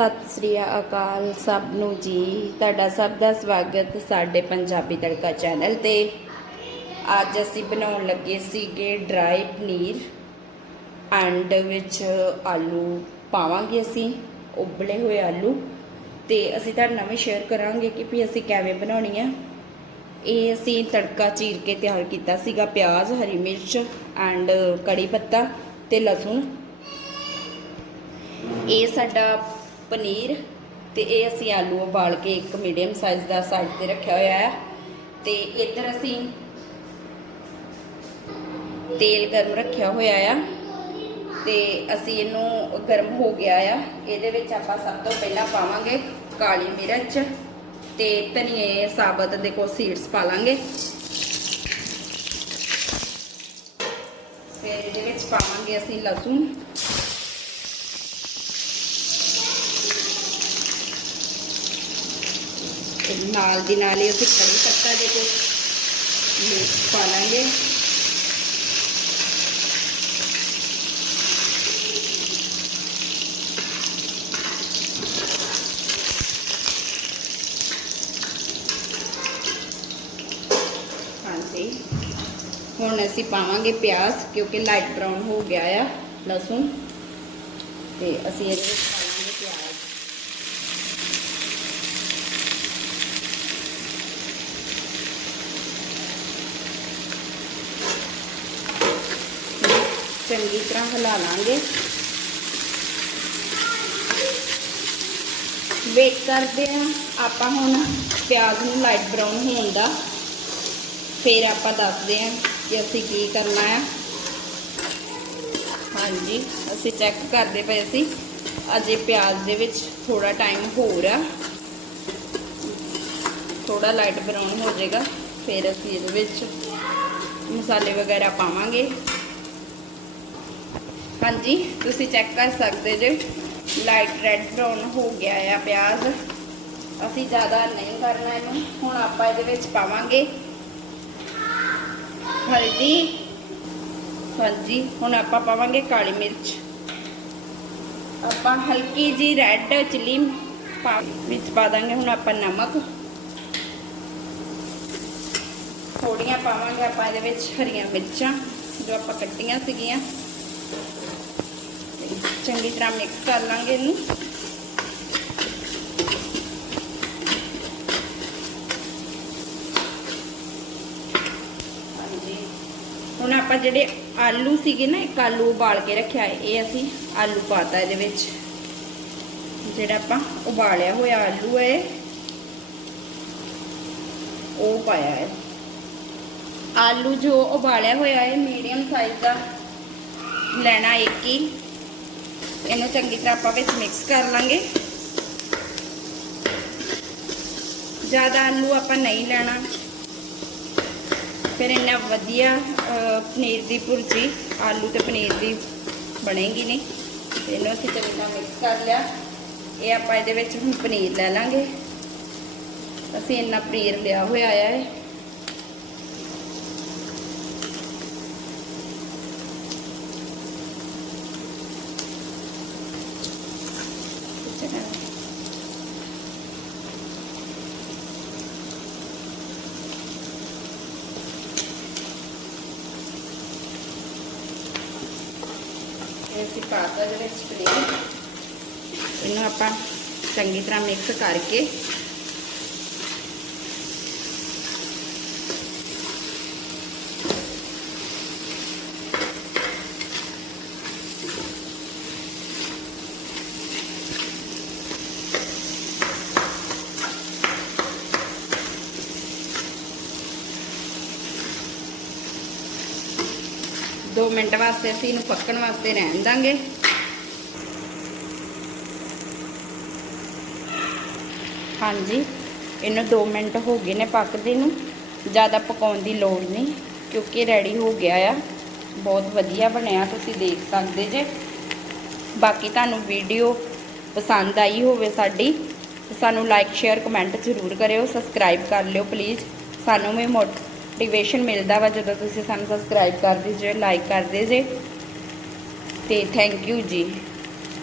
ਸਤਿ ਸ੍ਰੀ ਅਕਾਲ ਸਭ ਨੂੰ ਜੀ। ਤੁਹਾਡਾ ਸਭ ਦਾ ਸਵਾਗਤ ਸਾਡੇ ਪੰਜਾਬੀ ਤੜਕਾ ਚੈਨਲ ਤੇ। ਅੱਜ ਅਸੀਂ ਬਣਾਉਣ ਲੱਗੇ ਸੀਗੇ ਡਰਾਈ ਪਨੀਰ ਐਂਡ ਵਿੱਚ ਆਲੂ ਪਾਵਾਂਗੇ ਅਸੀਂ, ਉਬਲੇ ਹੋਏ ਆਲੂ। ਤੇ ਅਸੀਂ ਤੁਹਾਡੇ ਨਾਲ ਵੀ ਸ਼ੇਅਰ ਕਰਾਂਗੇ ਕਿ ਵੀ ਅਸੀਂ ਕਿਵੇਂ ਬਣਾਉਣੀ ਆ। ਇਹ ਅਸੀਂ ਤੜਕਾ ਚੀਰ ਕੇ ਤਿਆਰ ਕੀਤਾ ਸੀਗਾ ਪਿਆਜ਼, ਹਰੀ ਮਿਰਚ ਐਂਡ ਕੜੀ ਪੱਤਾ ਤੇ ਲਸਣ। ਇਹ ਸਾਡਾ ਪਨੀਰ ਤੇ ਇਹ ਅਸੀਂ ਆਲੂ ਉਬਾਲ ਕੇ ਇੱਕ ਮੀਡੀਅਮ ਸਾਈਜ਼ ਦਾ ਸਾਈਡ ਤੇ ਰੱਖਿਆ ਹੋਇਆ ਹੈ। ਤੇ ਇੱਧਰ ਅਸੀਂ ਤੇਲ ਗਰਮ ਰੱਖਿਆ ਹੋਇਆ ਆ। ਤੇ ਅਸੀਂ ਇਹਨੂੰ ਗਰਮ ਹੋ ਗਿਆ ਆ। ਇਹਦੇ ਵਿੱਚ ਆਪਾਂ ਸਭ ਤੋਂ ਪਹਿਲਾਂ ਪਾਵਾਂਗੇ ਕਾਲੀ ਮਿਰਚ ਤੇ ਧਨੀਏ ਸਾਬਤ ਦੇ ਕੋ ਸੀਡਸ ਪਾ ਲਾਂਗੇ। ਫਿਰ ਇਹਦੇ ਵਿੱਚ ਪਾਵਾਂਗੇ ਅਸੀਂ ਲਸਣ। ਨਾਲ ਦੀ ਨਾਲ ਹੀ ਅਸੀਂ ਕੜੀ ਪੱਤਾ ਦੇ ਕੋ ਪਾ ਲਾਂਗੇ ਹਾਂਜੀ। ਹੁਣ ਅਸੀਂ ਪਾਵਾਂਗੇ ਪਿਆਜ਼, ਕਿਉਂਕਿ ਲਾਈਟ ਬਰਾਊਨ ਹੋ ਗਿਆ ਆ, ਲਸਣ। ਤੇ ਅਸੀਂ ਇਹਦੇ ਵਿੱਚ ਪਾਵਾਂਗੇ ਪਿਆਜ਼। ਚੰਗੀ ਤਰ੍ਹਾਂ ਹਿਲਾ ਲਾਂਗੇ। ਵੇਟ ਕਰਦੇ ਆ ਆਪਾਂ ਹੁਣ ਪਿਆਜ਼ ਨੂੰ ਲਾਈਟ ਬਰਾਊਨ ਹੋਣ ਦਾ। ਫਿਰ ਆਪਾਂ ਦੱਸਦੇ ਆ ਕਿ ਅਸੀਂ ਕੀ ਕਰਨਾ ਹੈ। ਹਾਂਜੀ, ਅਸੀਂ ਚੈੱਕ ਕਰਦੇ ਪਏ ਅਸੀਂ ਅਜੇ ਪਿਆਜ਼ ਦੇ ਵਿੱਚ ਥੋੜਾ ਟਾਈਮ ਹੋਰ ਆ। ਥੋੜਾ ਲਾਈਟ ਬਰਾਊਨ ਹੋ ਜਾਏਗਾ। ਫਿਰ ਅਸੀਂ ਇਹਦੇ ਵਿੱਚ ਮਸਾਲੇ ਵਗੈਰਾ ਪਾਵਾਂਗੇ। ਹਾਂਜੀ, ਤੁਸੀਂ ਚੈੱਕ ਕਰ ਸਕਦੇ ਜੇ। ਲਾਈਟ ਰੈੱਡ ਬਰਾਊਨ ਹੋ ਗਿਆ ਆ ਪਿਆਜ਼। ਅਸੀਂ ਜ਼ਿਆਦਾ ਨਹੀਂ ਕਰਨਾ ਇਹਨੂੰ। ਹੁਣ ਆਪਾਂ ਇਹਦੇ ਵਿੱਚ ਪਾਵਾਂਗੇ। ਹਲਦੀ। ਹਾਂਜੀ, ਹੁਣ ਆਪਾਂ ਪਾਵਾਂਗੇ ਕਾਲੀ ਮਿਰਚ। ਆਪਾਂ ਹਲਕੀ ਜੀ ਰੈੱਡ ਚਿੱਲੀ ਪਾ ਵਿੱਚ ਪਾ ਦਾਂਗੇ। ਹੁਣ ਆਪਾਂ ਨਮਕ। ਥੋੜੀਆਂ ਪਾਵਾਂਗੇ ਆਪਾਂ ਇਹਦੇ ਵਿੱਚ ਹਰੀਆਂ ਮਿਰਚਾਂ, ਜੋ ਆਪਾਂ ਕੱਟੀਆਂ ਸੀਗੀਆਂ। ਚੰਗੀ ਤਰ੍ਹਾਂ ਮਿਕਸ ਕਰ ਲਾਂਗੇ ਇਹਨੂੰ। ਹਾਂਜੀ। ਹੁਣ ਆਪਾਂ ਜਿਹੜੇ ਆਲੂ ਸੀਗੇ ਨਾ, ਇੱਕ ਆਲੂ ਉਬਾਲ ਕੇ ਰੱਖਿਆ ਇਹ ਅਸੀਂ ਆਲੂ ਪਾਤਾ ਇਹਦੇ ਵਿੱਚ। ਜਿਹੜਾ ਆਪਾਂ ਉਬਾਲਿਆ ਹੋਇਆ ਆਲੂ ਹੈ, ਉਹ ਪਾਇਆ ਹੈ। ਆਲੂ ਜੋ ਉਬਾਲਿਆ ਹੋਇਆ ਹੈ ਮੀਡੀਅਮ ਸਾਈਜ਼ ਦਾ, ਲੈਣਾ ਇੱਕ ਹੀ। ਇਹਨੂੰ ਚੰਗੀ ਤਰ੍ਹਾਂ ਆਪਾਂ ਵਿੱਚ ਮਿਕਸ ਕਰ ਲਾਂਗੇ। ਜ਼ਿਆਦਾ ਆਲੂ ਆਪਾਂ ਨਹੀਂ ਲੈਣਾ। ਫਿਰ ਇੰਨਾ ਵਧੀਆ ਪਨੀਰ ਦੀ ਭੁਰਜੀ, ਆਲੂ ਤੇ ਪਨੀਰ ਦੀ ਬਣੇਗੀ ਨਹੀਂ ਇਹਨੂੰ ਅਸੀਂ ਚੰਗੀ ਤਰ੍ਹਾਂ ਮਿਕਸ ਕਰ ਲਿਆ। ਇਹ ਆਪਾਂ ਇਹਦੇ ਵਿੱਚ ਹੁਣ ਪਨੀਰ ਲੈ ਲਾਂਗੇ। ਅਸੀਂ ਇੰਨਾ ਪਨੀਰ ਲਿਆ ਹੋਇਆ ਹੈ। ਅਸੀਂ ਪਾਤਾ ਦੇ ਵਿੱਚ ਪਨੀਰ ਇਹਨੂੰ ਆਪਾਂ ਚੰਗੀ ਤਰ੍ਹਾਂ ਮਿਕਸ ਕਰਕੇ ਦੋ ਮਿੰਟ ਵਾਸਤੇ ਅਸੀਂ ਇਹਨੂੰ ਪੱਕਣ ਵਾਸਤੇ ਰਹਿਣ ਦਾਂਗੇ। ਹਾਂਜੀ, ਇਹਨੂੰ 2 ਮਿੰਟ ਹੋ ਗਏ ਨੇ ਪੱਕਦੇ ਨੂੰ। ਜ਼ਿਆਦਾ ਪਕਾਉਣ ਦੀ ਲੋੜ ਨਹੀਂ, ਕਿਉਂਕਿ ਰੈਡੀ ਹੋ ਗਿਆ ਆ। ਬਹੁਤ ਵਧੀਆ ਬਣਿਆ, ਤੁਸੀਂ ਦੇਖ ਸਕਦੇ ਜੇ। ਬਾਕੀ ਤੁਹਾਨੂੰ ਵੀਡੀਓ ਪਸੰਦ ਆਈ ਹੋਵੇ ਸਾਡੀ ਸਾਨੂੰ ਲਾਈਕ ਸ਼ੇਅਰ ਕਮੈਂਟ ਜ਼ਰੂਰ ਕਰਿਓ ਸਬਸਕ੍ਰਾਈਬ ਕਰ ਲਿਓ ਪਲੀਜ਼ ਸਾਨੂੰ ਵੀ ਮੋਟੀਵੇਸ਼ਨ ਮਿਲਦਾ ਵਾ ਜਦੋਂ ਤੁਸੀਂ ਸਾਨੂੰ ਸਬਸਕ੍ਰਾਈਬ ਕਰਦੇ ਜੇ ਲਾਈਕ ਕਰਦੇ ਜੇ। ਤੇ ਥੈਂਕ ਯੂ ਜੀ।